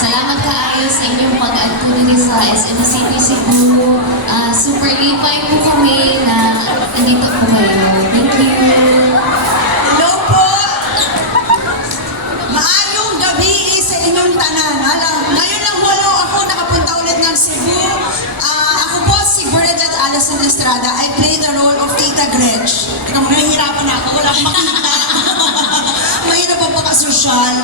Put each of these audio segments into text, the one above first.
Salamat kaayo sa inyong pag-adto diri sa SM City Cebu. Super lipay po kami na nandito po kayo. Thank you. Hello po! Maayong gabi sa inyong tanan. Ngayon lang hulo ako nakapunta ulit ng Cebu. Ako po si Bernadette Alison Estrada. I play the role of Tita Gretch. Teka, mahihirapan na ako. Wala akong makita. Mahirap pa pagka-social.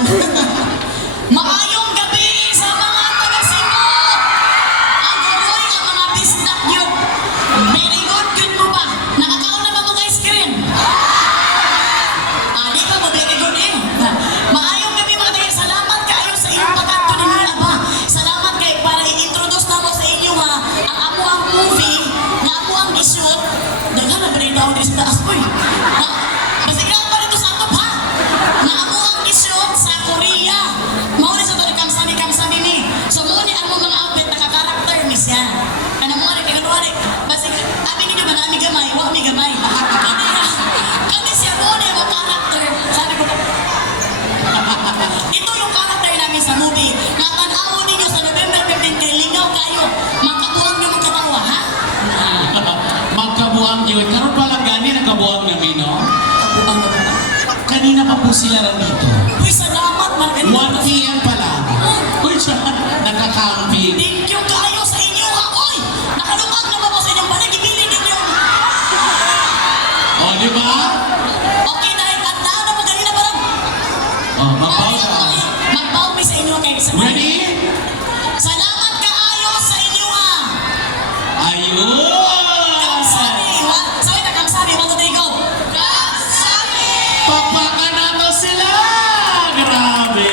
Maayong gabi sa mga taga-Cebu! Ang uroy ang mga bisnak yun. Very good yun mo ba? Nakakaon na ba mong ice cream? Di ba mo very good eh? Maayong gabi mga taga. Salamat kayo sa inyong pag-acto din nila ba? Salamat kayo para i-introduce na mo sa inyo ha ang amo ang movie na amo ang isyo't. Daghan na ba rin daw din sa taas po eh. Masiglang pa rin ito sa atop ha? Na amo ang isyo't sa Korea. Mauna sa ito kamsami ni. So muna ang mga outfit na ka-character ni siya. Ano mo rin, kagaluari. Basta kami ninyo ba na ami gamay? Huwag mi gamay. Kami siya muna yung character. Sabi ko, ito yung character namin sa movie. Natanawin ninyo sa November 15 kay lingaw kayo. Magkabuang nyo magkatawa, ha? Magkabuang yun. Karoon pa lang gani, nagkabuang namin, no? Kabuang na ba? Kanina pa po sila nandito. Uy, salamat. 1 p.m. pa lang. Uy, siya, nakakamping. Thank you kayo sa inyo, ha? Uy! Nakalungag na ba po sa inyong panagibili ninyo? O, di ba? Okay, dahil tandaan na magaling na parang O, magbaw ka. magbaw sa inyo kay sa Ready? Salamat kaayo sa inyo ha. Ayun! Kamsabi. Sabi na kamsabi. 1, 2, 3, go. Kamsabi! Papakan na to sila! Grabe!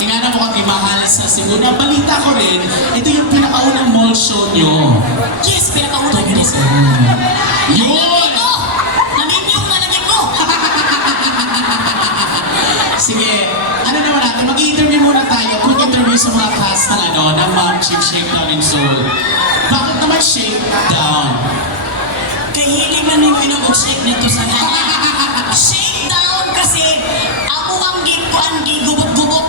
Tingnan mo kang imahal sa Cebu. Balita ko rin, ito yung pinakaunang mall show nyo. Yes, pinakauna yun is. Yun! Naminyong nalagyan ko. Sige, ano naman natin, mag-i-interview muna tayo. Quick interview sa mga cast ng ng Ma'am Chick Shakedown in Seoul. Bakit naman Shakedown? Kay hiling na nyo inong-shake nito sa shake down kasi ako ang gigubot-gubot.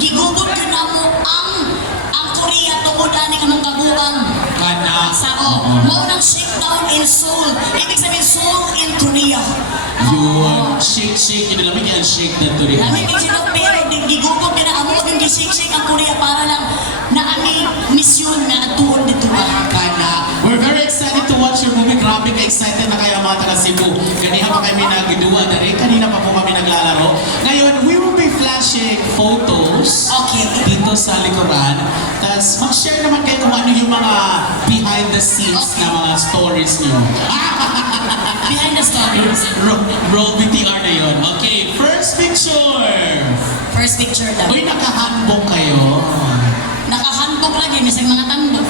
Gigubot ko na mo ang Korea tungkol ani ka mong kabuang. Kana. Sao, mo nang shake down in Seoul. Ibig sabihin Seoul in Korea. Yun. Shake. Yun namin yan, shake na to rin. Namin din sila pero gigubot ka na amo yung gishake-shake ang Korea para lang na ami misyon na tuon dito ba. Kana. We're very excited to watch your movie. Grabe ka-excited na kayo mga taga Cebu. Kanina pa kami nagduwa na rin. Kanina pa po kami naglalaro. Ngayon, we will be flashing photos Okay. dito sa likuran. Tapos mag-share naman kayo kung ano yung mga behind the scenes na mga stories nyo. Behind the stories. Roll BTR na yun. Okay, first picture. First picture lang. Uy, nakahandbok kayo. Nakahandbok lagi, misang mga tandok.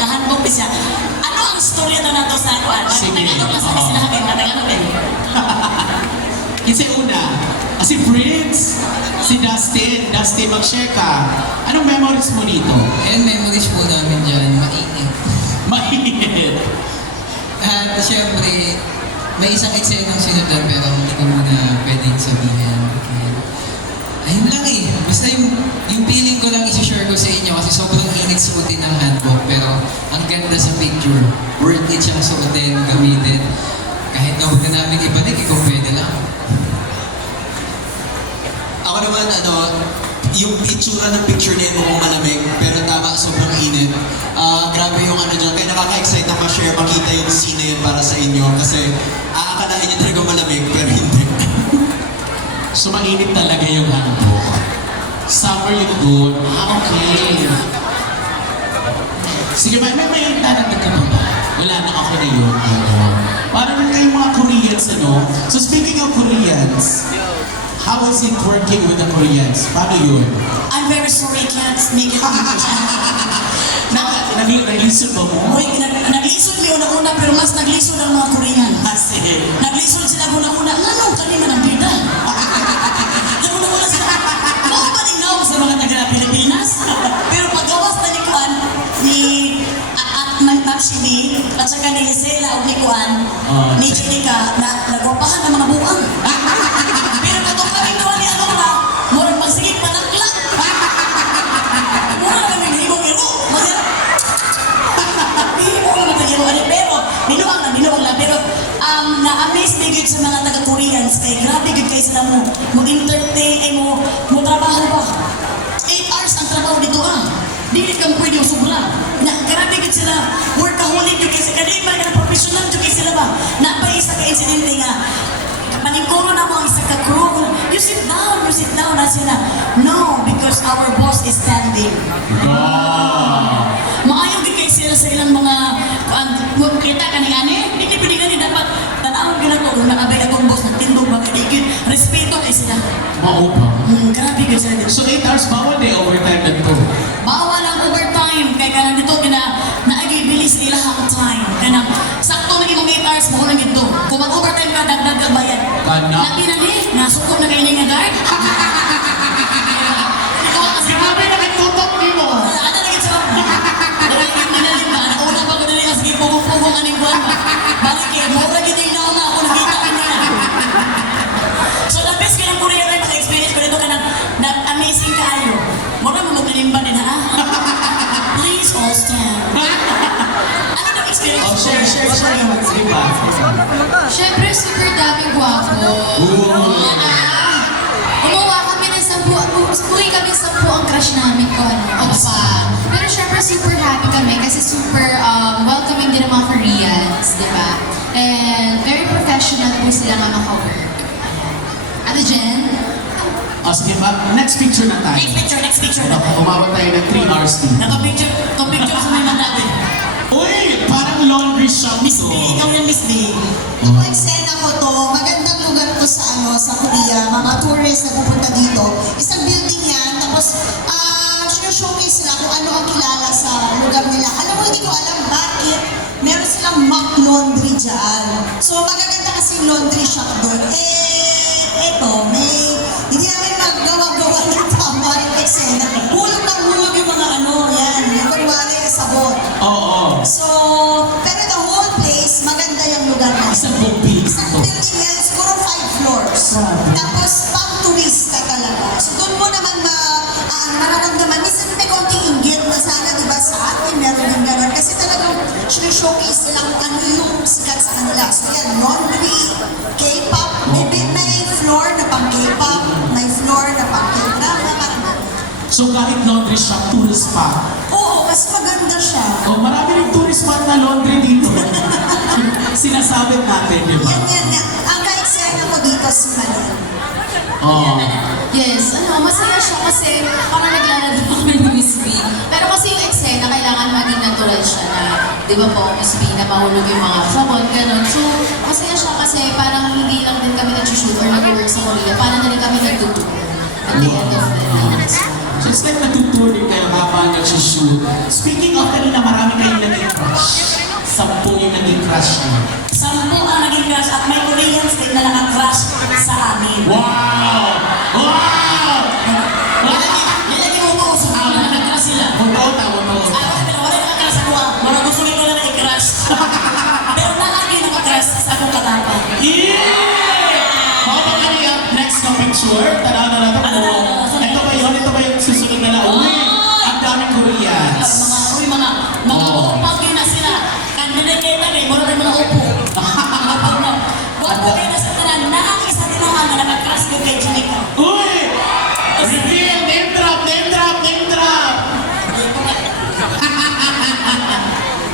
Nakahandbok din siya. Ano ang storya na nato sa kuwan? Sige. Tagalog na sa sila kagay, Tagalog eh. Kasi una, si Prince, si Dustin. Dustin, mag-share ka. Anong memories mo dito? And memories po namin dyan, mainit. Mainit. At syempre, may isang eksenang sinundan pero hindi ko muna pwedeng sabihin. Ayun lang eh. Basta yung feeling ko lang isi-share ko sa inyo kasi sobrang init suotin ng handbook pero ang ganda sa picture. Worth it siyang suotin, gamitin. Kahit na huwag na namin ibalik, ikaw pwede lang. Ako naman, yung itsura ng picture niya mukhang malamig, pero tama, sobrang init. Grabe yung dyan, kaya nakaka-excite na ma-share, makita yung scene na yun para sa inyo, kasi aakalain niyo talaga malamig, pero hindi. So, mainit talaga yung handbook. Summer yun doon. Okay. Sige, may nanagdag ka pa ba? Wala na ako na yun. Parang kayong mga Koreans, ano? So, speaking of Koreans, how is it working with the Koreans? Paano yun? I'm very sorry, can't make it. Nag-listen ba mo? Uy, naglisod mi una-una pero mas naglisod ang mga Korean. Kasi, Naglisod sila una-una. Ano? Kanina ng bida. Una-una sila. Ano ba ningaw sa mga taga-Pilipinas? Pero paggawas na ni Kuan, ni Maxine, at saka ni Gisela o ni Kuan, ni Jenica, nagwapahan ng mga buwang. Pero katong kami doon ni gid kay sila mo entertain ay mo trabaho ba. 8 hours ang trabaho dito Dili kang pwede yung sobra. Grabe gid sila. Workaholic yung kasi kanina mga professional yung kasi sila ba. Napaisa ka insidente nga. Maningkuro na mo ang isa ka crew. You sit down na sila. No, because our boss is standing. Maayo gid kay sila sa ilang mga kita kani-ani. Hindi pwede gani dapat tanawon gid ako kung nakabay akong boss nagtindog ba kay respeto kay sila. Maupa. Grabe gid sila. So 8 hours bawal day overtime na to. Bawal ang overtime kay kanang dito naagi bilis nila ang time. Kanang sakto na imong 8 hours mo lang gito. Kung mag-overtime ka dagdag ka bayad. Kana. Labi na ni nasuko na kay nga guard. Ikaw kasi Grabe na katutok ni mo. ano na gito. Nagiging nilalim ba? Nauna pa ko na nila sige pugong-pugong aning buwan ba. Balik kay mura gid na ako nakita ko nila. So the best kanang Korea rin maka-experience ko dito kanang amazing kaayo. Mura mo magnilimba din Please all stand. Ano na experience? Oh, share naman. Sige pa. Syempre, super daming gwapo. Gumawa kami ng 10, umuwi kami 10 ang crush namin ko, ano pa. Pero syempre, super happy kami kasi super welcoming din ng mga Koreans, di ba? And very professional po sila nga maka-work. Ano, Jen? O sige pa, next picture na tayo. Next picture. Umabot tayo ng 3 hours din. Naka-picture sa mga natin. Uy! Parang laundry shop Miss to. B, ikaw yan Miss B. Yung eksena ko to, magandang lugar to sa Korea. Mga tourists na pupunta dito. Isang building yan, tapos showcase sila kung ano ang kilala sa lugar nila. Alam mo, hindi ko alam bakit meron silang mock laundry dyan. So, magaganda kasi yung laundry shop doon. Eto, hindi namin magawa ng tama yung eksena. Hulog ng hulog yung mga yan. Yung kunwari sabon. Oo. So, pero the whole place, maganda yung lugar na. Isang buong building Isang to. building yan, siguro 5 floors. Tapos, pang turista talaga. So, doon mo naman mararamdaman. Minsan may konting inggit na sana, di ba, sa atin, meron din gano'n. Kasi talagang showcase nila kung ano yung sikat sa kanila. So, yan, laundry, K-pop, may floor na pang K-pop, may floor na pang K-drama, parang gano'n. So kahit laundry shop, tourist pa. Oo, mas maganda siya. Oh, marami rin tourist spot na laundry dito. Sinasabit natin, di ba? Yan. Ang ka-eksena ko dito si Manel. Oo. Yes, masaya siya kasi parang naglalaro kami ng Miss B. Pero kasi yung eksena, kailangan maging natural siya na, di ba po, Miss B, na mahulog yung mga sabon, gano'n. So, masaya siya kasi parang hindi lang din kami nag-shoot or nag-work sa Korea, parang na rin kami nag-tour at the end of the day. So it's like natutour din kayo habang nag-shoot. Speaking of kanina, marami kayong naging crush. 10 yung naging crush niyo. 10 ang naging crush at may Koreans din na naka-crush sa amin. Wow! Wow! Nilagay mo ko sa amin, naka-crush sila. Totoo. Pero wala naka-crush sa kuha. Wala gusto ko na i-crush. Pero nakagi naka-crush sa akong katapang. Yeah! Mga kanina, next na picture. Tanaw na natin. Ito ba yung susunod na uwi? Ang daming Koreans. Mga upag yun na sila. Kandiday kayo na rin, muna rin mga upo. Upo kayo na sa tanan, nakakisa din ang mga naka-crush ko kay Jenica. Uy! Reveal! Name drop!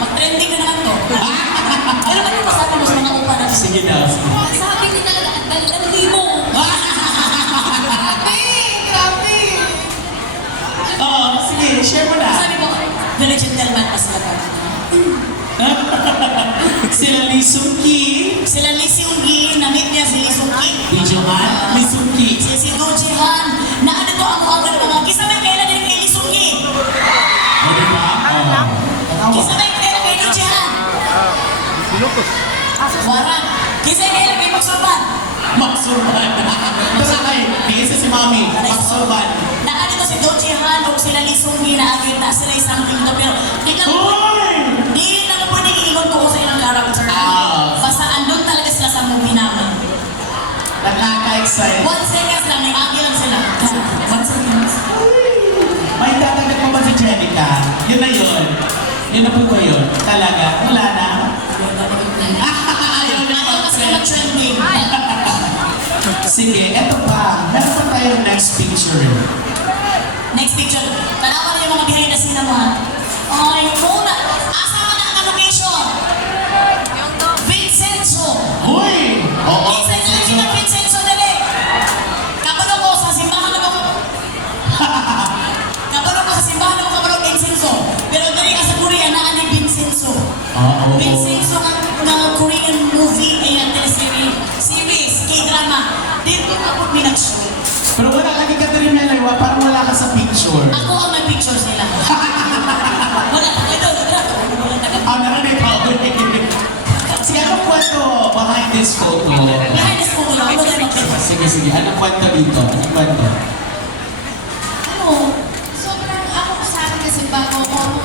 Mag-trending na naman to. Pero ano masabi mo sa mga upa na Sige na. Sabi nila, dali mo. Grabe. Sige, share mo na. Sabi mo, very gentleman as lahat. Sila Lee Sung Ki. Sila Lee Seung Gi, na-meet niya si Lee Seung Ki. Lee Johan. Lee Sung Ki. Si Do Jihan, na ano to ang mga mga kisabay kailan din kay Lee Seung Gi. O, diba? Kisabay kailan kay Do Jihan. Warang, kisabay kailan kay Magsurban. Magsurban. Basta kayo, bigyan si Mami. Magsurban. Na ano to si Do Jihan o sila Lee Seung Gi na agit na sila isang dito pero Uy! di na mo pwedeng iiwan ko sa ilang character. Basta andun talaga sila sa movie namin. Nakaka-excite. 1 seconds lang, may agi lang sila. 1 seconds. May tatagad mo ba si Jenica? Yun na yun. Yun na po ba yun? Talaga? Wala na? Ayaw na Ayaw kasi mag-trending. Sige. Sige, eto pa. Meron pa tayong next picture. Next picture. Tanawan niyo yung mga behind the scene mo ha. Ay, muna. Asa ka na ang location? Vincenzo. Uy! Oo, Vincenzo, kita Vincenzo dali. Kabalo ko sa simbahan ako. Kabalo ko sa simbahan ako kabalo Vincenzo. Pero dali ka sa Korea na ni Vincenzo. Oo. Vincenzo ng Korean movie, ayan, series, K-drama. Dito ako minag-shoot. Pero wala lagi ka rin Melaywa, parang wala ka sa picture. Ako ang may pictures nila. Wala, ito, wala taga. Narinig ako. Sige, anong kwento behind this photo? Behind this photo lang, ano tayo mag-picture? Sige. Anong kwento dito? Anong kwento? Ano, sobrang ako sa akin kasi bago ako